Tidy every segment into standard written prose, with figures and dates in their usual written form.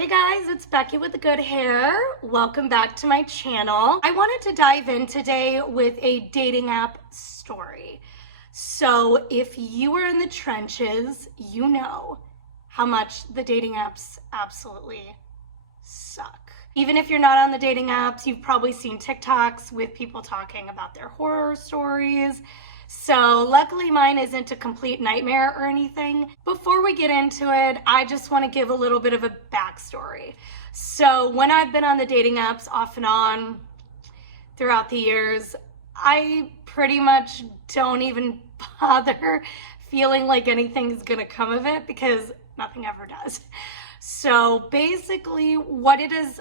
Hey guys, it's Becky with the good hair. Welcome back to my channel. I wanted to dive in today with a dating app story. So if you are in the trenches, you know how much the dating apps absolutely suck. Even if you're not on the dating apps, you've probably seen TikToks with people talking about their horror stories. So luckily mine isn't a complete nightmare or anything. Before we get into it, I just want to give a little bit of a backstory. So when I've been on the dating apps off and on throughout the years, I pretty much don't even bother feeling like anything's gonna come of it because nothing ever does. So basically what it has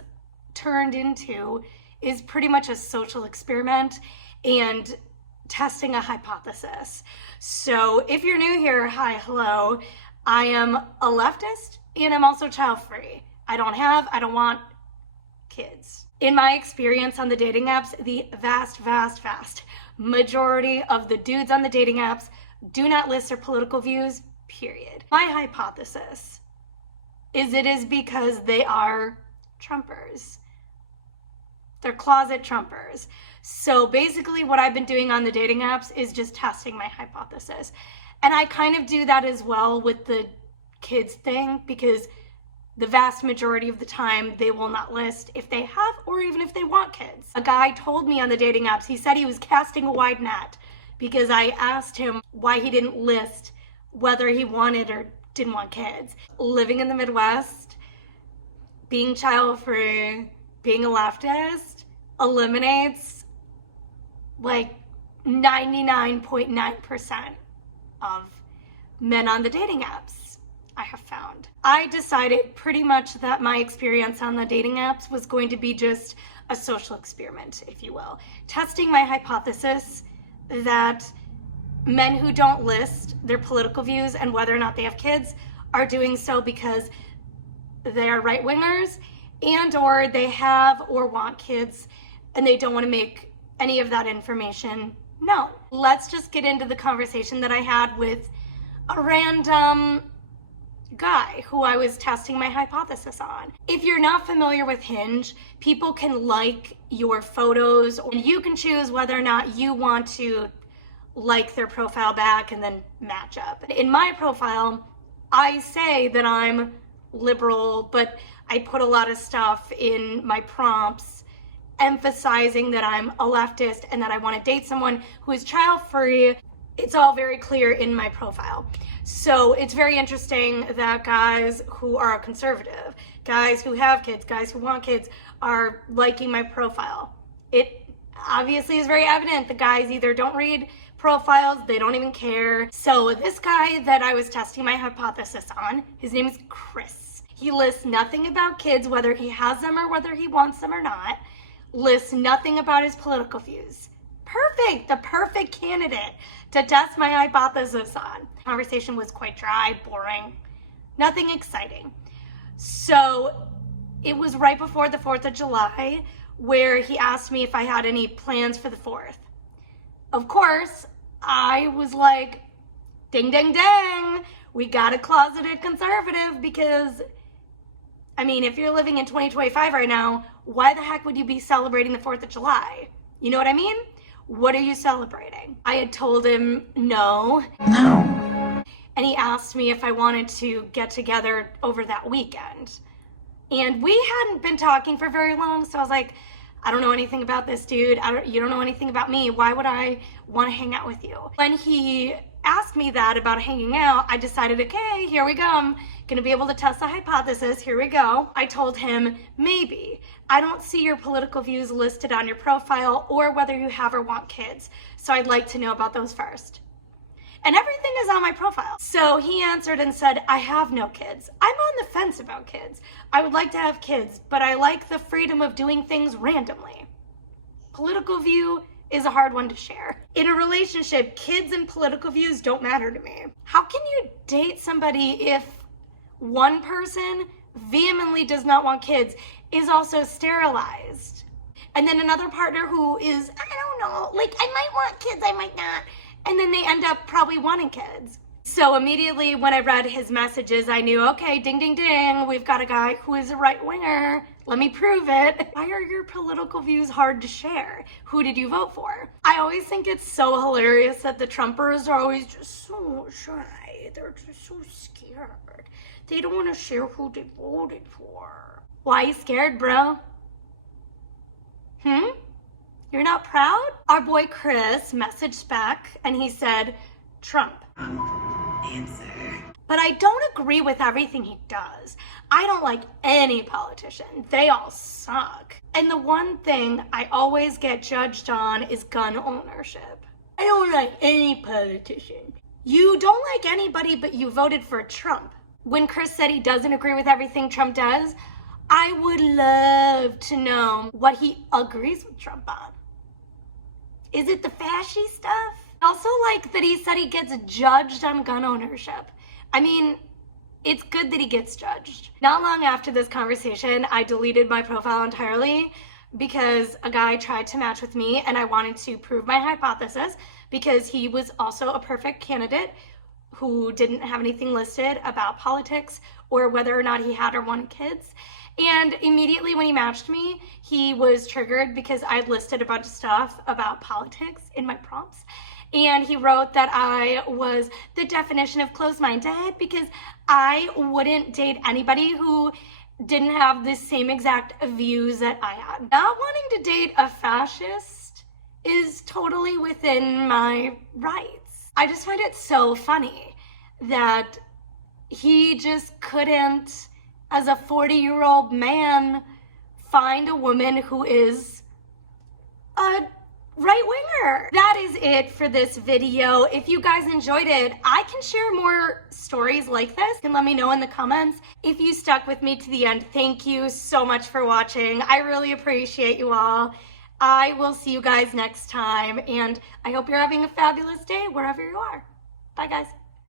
turned into is pretty much a social experiment and testing a hypothesis. So if you're new here, hi, hello. I am a leftist and I'm also child-free. I don't want kids. In my experience on the dating apps, the vast majority of the dudes on the dating apps do not list their political views, period. My hypothesis is it is because they are Trumpers. They're closet Trumpers. So basically what I've been doing on the dating apps is just testing my hypothesis. And I kind of do that as well with the kids thing because the vast majority of the time they will not list if they have or even if they want kids. A guy told me on the dating apps, he said he was casting a wide net because I asked him why he didn't list whether he wanted or didn't want kids. Living in the Midwest, being child-free, being a leftist eliminates like 99.9% of men on the dating apps, I have found. I decided pretty much that my experience on the dating apps was going to be just a social experiment, if you will. Testing my hypothesis that men who don't list their political views and whether or not they have kids are doing so because they are right-wingers and or they have or want kids and they don't want to make any of that information known. Let's just get into the conversation that I had with a random guy who I was testing my hypothesis on. If you're not familiar with Hinge, people can like your photos and you can choose whether or not you want to like their profile back and then match up. In my profile, I say that I'm liberal, but I put a lot of stuff in my prompts emphasizing that I'm a leftist and that I want to date someone who is child-free. It's all very clear in my profile. So it's very interesting that guys who are conservative, guys who have kids, guys who want kids are liking my profile. It obviously is very evident the guys either don't read profiles, they don't even care. So this guy that I was testing my hypothesis on, his name is Chris. He lists nothing about kids, whether he has them or whether he wants them or not. Lists nothing about his political views. Perfect, the perfect candidate to test my hypothesis on. Conversation was quite dry, boring, nothing exciting. So it was right before the 4th of July where he asked me if I had any plans for the 4th. Of course, I was like, ding, ding, ding. We got a closeted conservative because, I mean, if you're living in 2025 right now, why the heck would you be celebrating the 4th of July? You know what I mean? What are you celebrating? I had told him no. And he asked me if I wanted to get together over that weekend. And we hadn't been talking for very long, so I was like, I don't know anything about this dude. You don't know anything about me. Why would I want to hang out with you? When he asked me that about hanging out, I decided, okay, here we go. I'm gonna be able to test the hypothesis. Here we go. I told him, maybe. I don't see your political views listed on your profile or whether you have or want kids. So I'd like to know about those first. And everything is on my profile. So he answered and said, I have no kids. I'm on the fence about kids. I would like to have kids, but I like the freedom of doing things randomly. Political view is a hard one to share. In a relationship, kids and political views don't matter to me. How can you date somebody if one person vehemently does not want kids, is also sterilized, and then another partner who is, I don't know, like I might want kids, I might not, and then they end up probably wanting kids? So immediately when I read his messages, I knew, okay, ding, ding, ding, we've got a guy who is a right-winger. Let me prove it. Why are your political views hard to share? Who did you vote for? I always think it's so hilarious that the Trumpers are always just so shy. They're just so scared. They don't want to share who they voted for. Why are you scared, bro? You're not proud? Our boy Chris messaged back and he said, Trump. Answer. But I don't agree with everything he does. I don't like any politician. They all suck. And the one thing I always get judged on is gun ownership. I don't like any politician. You don't like anybody, but you voted for Trump. When Chris said he doesn't agree with everything Trump does, I would love to know what he agrees with Trump on. Is it the fashy stuff? I also like that he said he gets judged on gun ownership. I mean, it's good that he gets judged. Not long after this conversation, I deleted my profile entirely because a guy tried to match with me and I wanted to prove my hypothesis because he was also a perfect candidate who didn't have anything listed about politics or whether or not he had or wanted kids. And immediately when he matched me, he was triggered because I listed a bunch of stuff about politics in my prompts. And he wrote that I was the definition of closed-minded because I wouldn't date anybody who didn't have the same exact views that I had. Not wanting to date a fascist is totally within my rights. I just find it so funny that he just couldn't, as a 40-year-old man, find a woman who is a right-winger. That is it for this video. If you guys enjoyed it, I can share more stories like this. You can let me know in the comments. If you stuck with me to the end, thank you so much for watching. I really appreciate you all. I will see you guys next time, and I hope you're having a fabulous day wherever you are. Bye, guys.